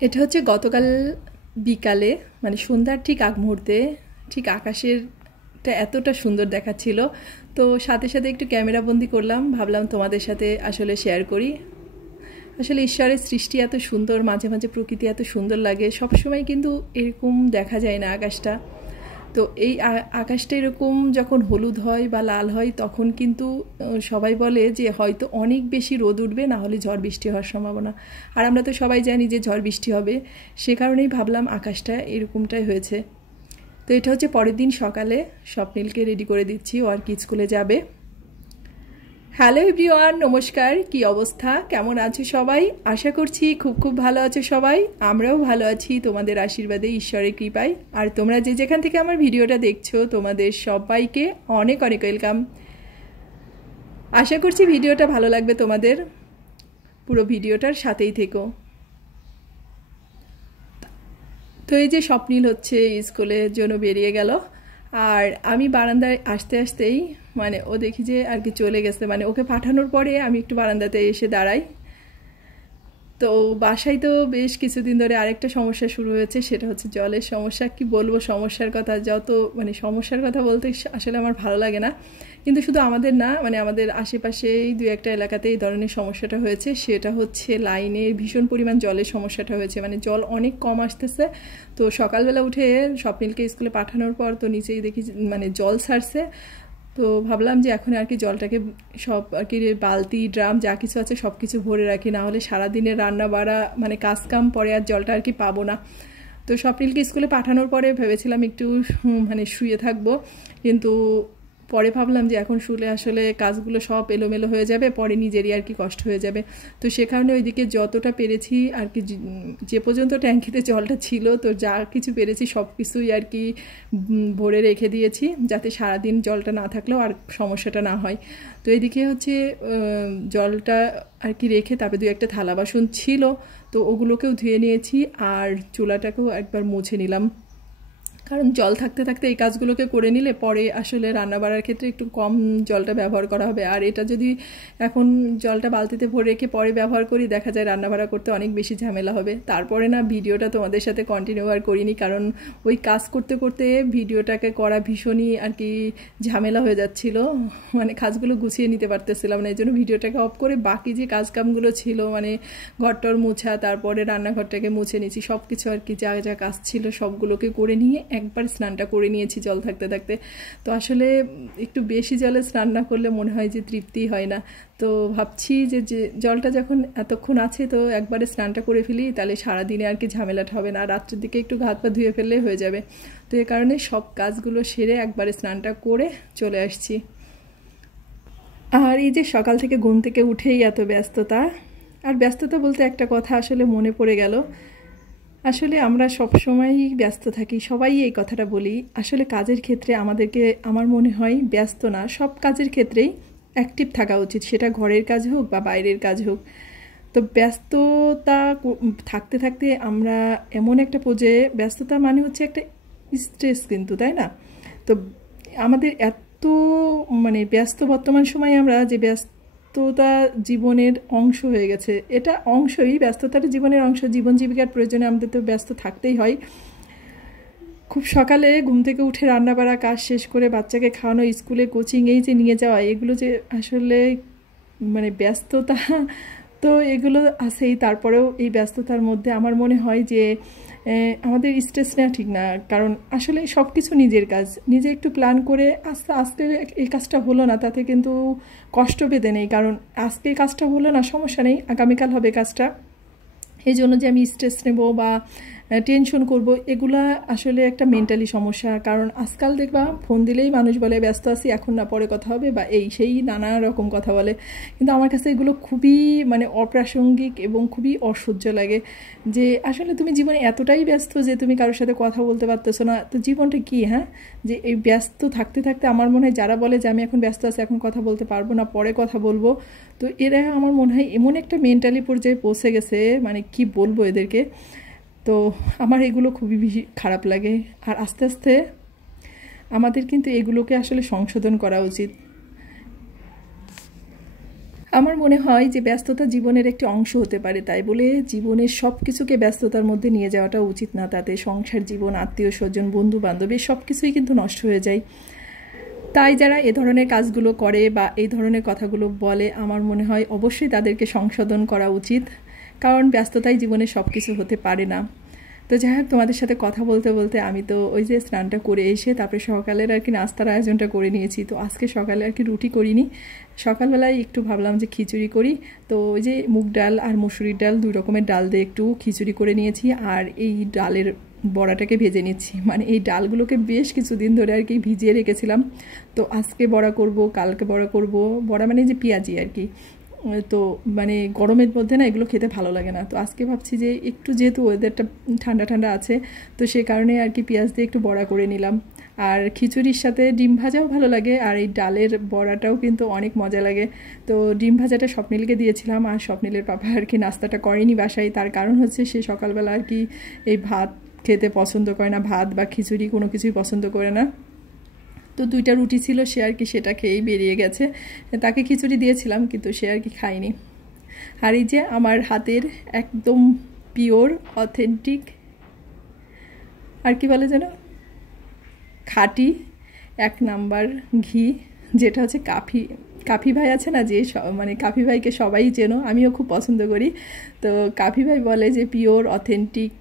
এটা হচ্ছে গতকাল বিকালে, মানে সন্ধ্যার ঠিক আগ মুহূর্তে, ঠিক আকাশেরটা এতটা সুন্দর দেখাচ্ছিল, তো সাথে সাথে একটু ক্যামেরা বন্দি করলাম, ভাবলাম তোমাদের সাথে আসলে শেয়ার করি। আসলে ঈশ্বরের সৃষ্টি এত সুন্দর, মাঝে মাঝে প্রকৃতি এত সুন্দর লাগে, সবসময় কিন্তু এরকম দেখা যায় না আকাশটা। তো এই আকাশটা এরকম যখন হলুদ হয় বা লাল হয় তখন কিন্তু সবাই বলে যে হয়তো অনেক বেশি রোদ উঠবে, না হলে ঝড় বৃষ্টি হওয়ার সম্ভাবনা। আর আমরা তো সবাই জানি যে ঝড় বৃষ্টি হবে, সে কারণেই ভাবলাম আকাশটা এরকমটাই হয়েছে। তো এটা হচ্ছে পরের দিন সকালে স্বপ্নিলকে রেডি করে দিচ্ছি, ও আর কি স্কুলে যাবে। হ্যালো এভরিওয়ান, নমস্কার। কি অবস্থা, কেমন আছো সবাই? আশা করছি খুব খুব ভালো আছো সবাই। আমরাও ভালো আছি তোমাদের আশীর্বাদে, ঈশ্বরের কৃপায়। আর তোমরা যে যেখান থেকে আমার ভিডিওটা দেখছো তোমাদের সবাইকে অনেক অনেক ওয়েলকাম। আশা করছি ভিডিওটা ভালো লাগবে তোমাদের, পুরো ভিডিওটার সাথেই থেকো। তো এই যে স্বপ্নিল হচ্ছে স্কুলের জন্য বেরিয়ে গেল, আর আমি বারান্দায় আসতে আসতেই মানে ও দেখি যে আর কি চলে গেছে, মানে ওকে পাঠানোর পরে আমি একটু বারান্দাতে এসে দাঁড়াই। তো বাসায় তো বেশ কিছুদিন ধরে আরেকটা সমস্যা শুরু হয়েছে, সেটা হচ্ছে জলের সমস্যা। কি বলবো সমস্যার কথা, যত মানে সমস্যার কথা বলতে আসলে আমার ভালো লাগে না, কিন্তু শুধু আমাদের না, মানে আমাদের আশেপাশেই দু একটা এলাকাতে এই ধরনের সমস্যাটা হয়েছে। সেটা হচ্ছে লাইনের ভীষণ পরিমাণ জলের সমস্যাটা হয়েছে, মানে জল অনেক কম আসতেছে। তো সকালবেলা উঠে স্বপ্নিলকে স্কুলে পাঠানোর পর তো নিচেই দেখি মানে জল ছাড়ছে। তো ভাবলাম যে এখন আর কি জলটাকে সব আর কি বালতি ড্রাম যা কিছু আছে সব কিছু ভরে রাখি, না হলে সারাদিনের রান্না বাড়া মানে কাজ কাম পরে আর জলটা আর কি পাবো না। তো স্বপ্নিলকে স্কুলে পাঠানোর পরে ভেবেছিলাম একটু মানে শুয়ে থাকবো, কিন্তু পরে ভাবলাম যে এখন শুলে আসলে কাজগুলো সব এলোমেলো হয়ে যাবে, পরে নিজেরই আর কি কষ্ট হয়ে যাবে। তো সে কারণে ওইদিকে যতটা পেরেছি আর কি, যে পর্যন্ত ট্যাঙ্কিতে জলটা ছিল তো যা কিছু পেরেছি সব কিছুই আর কি ভরে রেখে দিয়েছি, যাতে সারাদিন জলটা না থাকলেও আর সমস্যাটা না হয়। তো এইদিকে হচ্ছে জলটা আর কি রেখে তারপরে দু একটা থালা বাসন ছিল, তো ওগুলোকেও ধুয়ে নিয়েছি, আর চুলাটাকেও একবার মুছে নিলাম। কারণ জল থাকতে থাকতে এই কাজগুলোকে করে নিলে পরে আসলে রান্না বাড়ার ক্ষেত্রে একটু কম জলটা ব্যবহার করা হবে। আর এটা যদি এখন জলটা বালতিতে ভরে রেখে পরে ব্যবহার করি, দেখা যায় রান্না বাড়া করতে অনেক বেশি ঝামেলা হবে। তারপরে না ভিডিওটা তোমাদের সাথে কন্টিনিউ আর করিনি, কারণ ওই কাজ করতে করতে ভিডিওটাকে করা ভীষণই আর কি ঝামেলা হয়ে যাচ্ছিল, মানে কাজগুলো গুছিয়ে নিতে পারতেছিলাম না। এই জন্য ভিডিওটাকে অফ করে বাকি যে কাজকামগুলো ছিল, মানে ঘরটর মোছা, তারপরে রান্নাঘরটাকে মুছে নিয়েছি, সব কিছু আর কি যা যা কাজ ছিল সবগুলোকে করে নিয়ে একবার স্নানটা করে নিয়েছি জল থাকতে থাকতে। তো আসলে একটু বেশি জলে স্নান না করলে মনে হয় যে তৃপ্তি হয় না। তো ভাবছি যে জলটা যখন এতক্ষণ আছে তো একবারে স্নানটা করে ফেলি, তাহলে সারাদিনে আর কি ঝামেলাটা হবে না, রাত্রের দিকে একটু হাত পা ধুয়ে ফেললে হয়ে যাবে। তো এ কারণে সব কাজগুলো সেরে একবারে স্নানটা করে চলে আসছি। আর এই যে সকাল থেকে ঘুম থেকে উঠেই এত ব্যস্ততা, আর ব্যস্ততা বলতে একটা কথা আসলে মনে পড়ে গেল। আসলে আমরা সবসময়ই ব্যস্ত থাকি, সবাই এই কথাটা বলি। আসলে কাজের ক্ষেত্রে আমাদেরকে, আমার মনে হয় ব্যস্ত না, সব কাজের ক্ষেত্রেই অ্যাক্টিভ থাকা উচিত, সেটা ঘরের কাজ হোক বা বাইরের কাজ হোক। তো ব্যস্ততা থাকতে থাকতে আমরা এমন একটা পর্যায়ে, ব্যস্ততা মানে হচ্ছে একটা স্ট্রেস কিন্তু, তাই না? তো আমাদের এত মানে ব্যস্ত বর্তমান সময়ে আমরা যে ব্যস্ততা জীবনের অংশ হয়ে গেছে, এটা অংশই, ব্যস্ততাটা জীবনের অংশ। জীবন জীবিকার প্রয়োজনে আমাদের তো ব্যস্ত থাকতেই হয়। খুব সকালে ঘুম থেকে উঠে রান্না বাড়া কাজ শেষ করে বাচ্চাকে খাওয়ানো, স্কুলে কোচিং এই যে নিয়ে যাওয়া, এগুলো যে আসলে মানে ব্যস্ততা, তো এগুলো আছেই। তারপরেও এই ব্যস্ততার মধ্যে আমার মনে হয় যে আমাদের স্ট্রেস নেওয়া ঠিক না, কারণ আসলে সব কিছু নিজের কাজ, নিজে একটু প্ল্যান করে আজকে এই কাজটা হলো না, তাতে কিন্তু কষ্ট পেতে নেই, কারণ আজকে এই কাজটা হলো না সমস্যা নেই, আগামীকাল হবে কাজটা। এই জন্য যে আমি স্ট্রেস নেব বা টেনশন করব, এগুলা আসলে একটা মেন্টালি সমস্যা। কারণ আজকাল দেখবা ফোন দিলেই মানুষ বলে ব্যস্ত আছি, এখন না, পরে কথা হবে, বা এই সেই নানা রকম কথা বলে। কিন্তু আমার কাছে এগুলো খুবই মানে অপ্রাসঙ্গিক এবং খুবই অসহ্য লাগে, যে আসলে তুমি জীবনে এতটাই ব্যস্ত যে তুমি কারোর সাথে কথা বলতে পারতেছো না, তো জীবনটা কি? হ্যাঁ, যে এই ব্যস্ত থাকতে থাকতে আমার মনে হয় যারা বলে যে আমি এখন ব্যস্ত আছি, এখন কথা বলতে পারবো না, পরে কথা বলবো, তো এরা আমার মনে হয় এমন একটা মেন্টালি পর্যায়ে পৌঁছে গেছে, মানে কি বলবো এদেরকে। তো আমার এগুলো খুবই বেশি খারাপ লাগে। আর আস্তে আস্তে আমাদের কিন্তু এগুলোকে আসলে সংশোধন করা উচিত। আমার মনে হয় যে ব্যস্ততা জীবনের একটি অংশ হতে পারে, তাই বলে জীবনের সব কিছুকে ব্যস্ততার মধ্যে নিয়ে যাওয়াটা উচিত না। তাতে সংসার জীবন, আত্মীয় স্বজন, বন্ধু বান্ধব সব কিছুই কিন্তু নষ্ট হয়ে যায়। তাই যারা এ ধরনের কাজগুলো করে বা এই ধরনের কথাগুলো বলে, আমার মনে হয় অবশ্যই তাদেরকে সংশোধন করা উচিত, কারণ ব্যস্ততাই জীবনে সব কিছু হতে পারে না। তো যাই হোক, তোমাদের সাথে কথা বলতে বলতে আমি তো ওই যে স্নানটা করে এসে তারপরে সকালের আর কি নাস্তার আয়োজনটা করে নিয়েছি। তো আজকে সকালে আর কি রুটি করিনি, সকালবেলায় একটু ভাবলাম যে খিচুড়ি করি। তো ওই যে মুগ ডাল আর মসুরির ডাল, 2 রকমের ডাল দিয়ে একটু খিচুড়ি করে নিয়েছি, আর এই ডালের বড়াটাকে ভেজে নিচ্ছি। মানে এই ডালগুলোকে বেশ কিছুদিন ধরে আর কি ভিজিয়ে রেখেছিলাম। তো আজকে বড়া করব, কালকে বড়া করব। বড়া মানে যে পেঁয়াজি আর কি। তো মানে গরমের মধ্যে না এগুলো খেতে ভালো লাগে না। তো আজকে ভাবছি যে একটু যেহেতু ওয়েদারটা ঠান্ডা ঠান্ডা আছে, তো সে কারণে আর কি পেঁয়াজ দিয়ে একটু বড়া করে নিলাম। আর খিচুড়ির সাথে ডিম ভাজাও ভালো লাগে, আর এই ডালের বড়াটাও কিন্তু অনেক মজা লাগে। তো ডিম ভাজাটা স্বপ্নিলকে দিয়েছিলাম, আর স্বপ্নিলের পাপা আর কি নাস্তাটা করেনি বাসায়। তার কারণ হচ্ছে সে সকালবেলা আর কি এই ভাত খেতে পছন্দ করে না, ভাত বা খিচুড়ি কোনো কিছুই পছন্দ করে না। তো 2টা রুটি ছিল, সে আর কি সেটা খেয়েই বেরিয়ে গেছে। তাকে খিচুড়ি দিয়েছিলাম কিন্তু সে আর কি খায়নি। আর এই যে আমার হাতের একদম পিওর অথেন্টিক আর কি বলে যেন খাঁটি 1 নাম্বার ঘি, যেটা হচ্ছে কাফি ভাই আছে না, যে মানে কাফি ভাইকে সবাই চেনো, আমিও খুব পছন্দ করি। তো কাফি ভাই বলে যে পিওর অথেন্টিক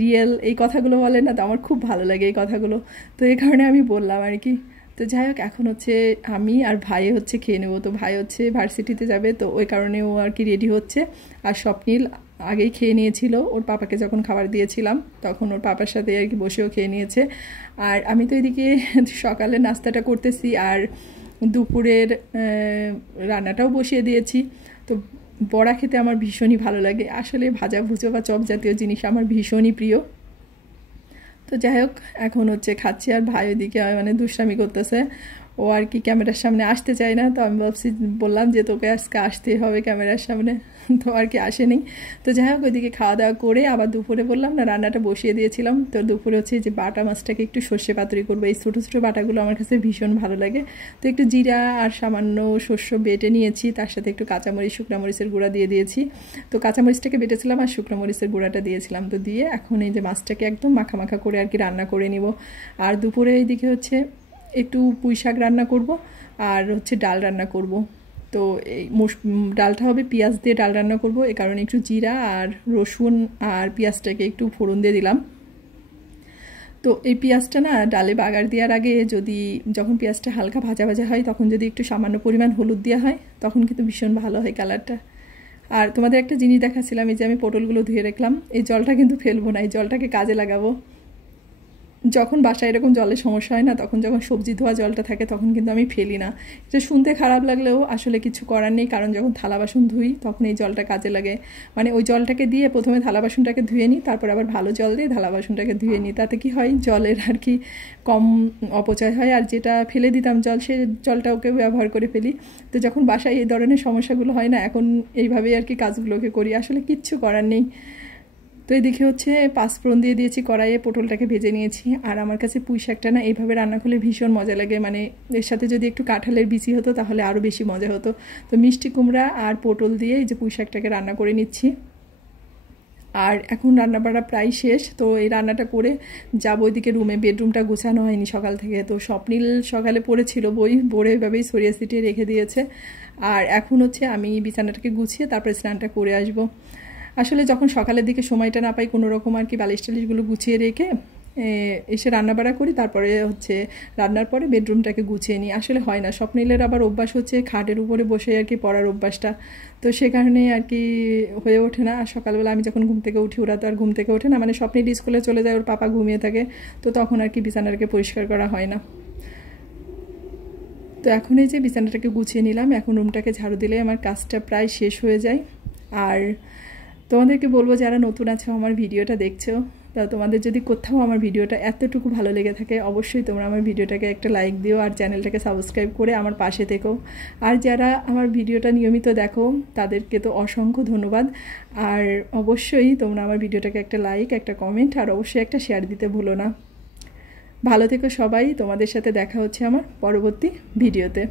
রিয়েল, এই কথাগুলো বলে না, তো আমার খুব ভালো লাগে এই কথাগুলো। তো এই কারণে আমি বললাম আর কি। তো যাই হোক, এখন হচ্ছে আমি আর ভাই হচ্ছে খেয়ে নেবো। তো ভাই হচ্ছে ভার্সিটিতে যাবে, তো ওই কারণে ও আর কি রেডি হচ্ছে। আর স্বপ্নিল আগেই খেয়ে নিয়েছিল, ওর পাপাকে যখন খাবার দিয়েছিলাম তখন ওর পাপার সাথে আর কি বসেও খেয়ে নিয়েছে। আর আমি তো এদিকে সকালে নাস্তাটা করতেছি, আর দুপুরের রান্নাটাও বসিয়ে দিয়েছি। তো বড়া খেতে আমার ভীষণই ভালো লাগে, আসলে ভাজা ভুজো বা চপ জাতীয় জিনিস আমার ভীষণই প্রিয়। তো যাই হোক, এখন হচ্ছে খাচ্ছি, আর ভাই ওইদিকে মানে দুষ্টামি করতেছে। ও আর কি ক্যামেরার সামনে আসতে চায় না। তো আমি বললাম যে তোকে আজকে আসতেই হবে ক্যামেরার সামনে, তো আর কি আসেনি। তো যাই হোক, ওইদিকে খাওয়া দাওয়া করে আবার দুপুরে বললাম না রান্নাটা বসিয়ে দিয়েছিলাম। তো দুপুরে হচ্ছে যে বাটা মাছটাকে একটু সর্ষে পাতুরি করবো। এই ছোটো ছোটো বাটাগুলো আমার কাছে ভীষণ ভালো লাগে। তো একটু জিরা আর সামান্য শস্য বেটে নিয়েছি, তার সাথে একটু কাঁচামরিচ, শুকনো মরিচের গুঁড়া দিয়ে দিয়েছি। তো কাঁচামরিচটাকে বেটেছিলাম আর শুকনো মরিচের গুঁড়াটা দিয়েছিলাম। তো দিয়ে এখন এই যে মাছটাকে একদম মাখা মাখা করে আর কি রান্না করে নিব। আর দুপুরে এইদিকে হচ্ছে একটু পুঁই শাক রান্না করব, আর হচ্ছে ডাল রান্না করব। তো এই ডালটা হবে পেঁয়াজ দিয়ে ডাল রান্না করব, এই কারণে একটু জিরা আর রসুন আর পেঁয়াজটাকে একটু ফোড়ন দিয়ে দিলাম। তো এই পেঁয়াজটা না ডালে বাগার দেওয়ার আগে যখন পেঁয়াজটা হালকা ভাজা ভাজা হয়, তখন যদি একটু সামান্য পরিমাণ হলুদ দেওয়া হয়, তখন কিন্তু ভীষণ ভালো হয় কালারটা। আর তোমাদের একটা জিনিস দেখাচ্ছিলাম, এই যে আমি পটলগুলো ধুয়ে রাখলাম, এই জলটা কিন্তু ফেলবো না, এই জলটাকে কাজে লাগাবো। যখন বাসায় এরকম জলের সমস্যা হয় না, তখন যখন সবজি ধোয়া জলটা থাকে তখন কিন্তু আমি ফেলি না। এটা শুনতে খারাপ লাগলেও আসলে কিছু করার নেই, কারণ যখন থালা বাসন ধুই তখন এই জলটা কাজে লাগে। মানে ওই জলটাকে দিয়ে প্রথমে থালা বাসনটাকে ধুয়ে নিই, তারপর আবার ভালো জল দিয়ে থালা বাসনটাকে ধুয়ে নিই। তাতে কি হয়, জলের আর কি কম অপচয় হয়, আর যেটা ফেলে দিতাম জল, সে জলটা ওকে ব্যবহার করে ফেলি। তো যখন বাসায় এই ধরনের সমস্যাগুলো হয় না, এখন এইভাবেই আর কি কাজগুলোকে করি, আসলে কিচ্ছু করার নেই। তো এদিকে হচ্ছে পাঁচফোড়ন দিয়ে দিয়েছি কড়াইয়ে, পটলটাকে ভেজে নিয়েছি। আর আমার কাছে পুঁই শাকটা না এইভাবে রান্না করলে ভীষণ মজা লাগে, মানে এর সাথে যদি একটু কাঁঠালের বিচি হতো তাহলে আরও বেশি মজা হতো। তো মিষ্টি কুমড়া আর পটল দিয়ে এই যে পুঁই শাকটাকে রান্না করে নিচ্ছি। আর এখন রান্নাবাড়া প্রায় শেষ। তো এই রান্নাটা করে যাবো ওইদিকে রুমে, বেডরুমটা গোছানো হয়নি সকাল থেকে। তো স্বপ্নিল সকালে পড়েছিল বই, পড়ে এভাবেই সরিয়ে ছিটিয়ে রেখে দিয়েছে। আর এখন হচ্ছে আমি বিছানাটাকে গুছিয়ে তারপরে স্নানটা করে আসবো। আসলে যখন সকালের দিকে সময়টা না পাই, কোনো রকম আর কি বালিশ টালিশগুলো গুছিয়ে রেখে এসে রান্নাবাড়া করি, তারপরে হচ্ছে রান্নার পরে বেডরুমটাকে গুছিয়ে নিই। আসলে হয় না, স্বপ্নিলের আবার অভ্যাস হচ্ছে খাটের উপরে বসে আর কি পড়ার অভ্যাসটা, তো সে কারণে আর কি হয়ে ওঠে না। আর সকালবেলা আমি যখন ঘুম থেকে উঠি, ওরা তো আর ঘুম থেকে ওঠে না, মানে স্বপ্নিল স্কুলে চলে যায়, ওর পাপা ঘুমিয়ে থাকে, তো তখন আর কি বিছানাটাকে পরিষ্কার করা হয় না। তো এখন এই যে বিছানাটাকে গুছিয়ে নিলাম, এখন রুমটাকে ঝাড়ু দিলে আমার কাজটা প্রায় শেষ হয়ে যায়। আর তোমাদেরকে বলবো, যারা নতুন আছো আমার ভিডিওটা দেখছো, তা তোমাদের যদি কোথাও আমার ভিডিওটা এতটুকু ভালো লেগে থাকে, অবশ্যই তোমরা আমার ভিডিওটাকে একটা লাইক দিও, আর চ্যানেলটাকে সাবস্ক্রাইব করে আমার পাশে থেকো। আর যারা আমার ভিডিওটা নিয়মিত দেখো তাদেরকে তো অসংখ্য ধন্যবাদ। আর অবশ্যই তোমরা আমার ভিডিওটাকে একটা লাইক, একটা কমেন্ট আর অবশ্যই একটা শেয়ার দিতে ভুলো না। ভালো থেকো সবাই, তোমাদের সাথে দেখা হচ্ছে আমার পরবর্তী ভিডিওতে।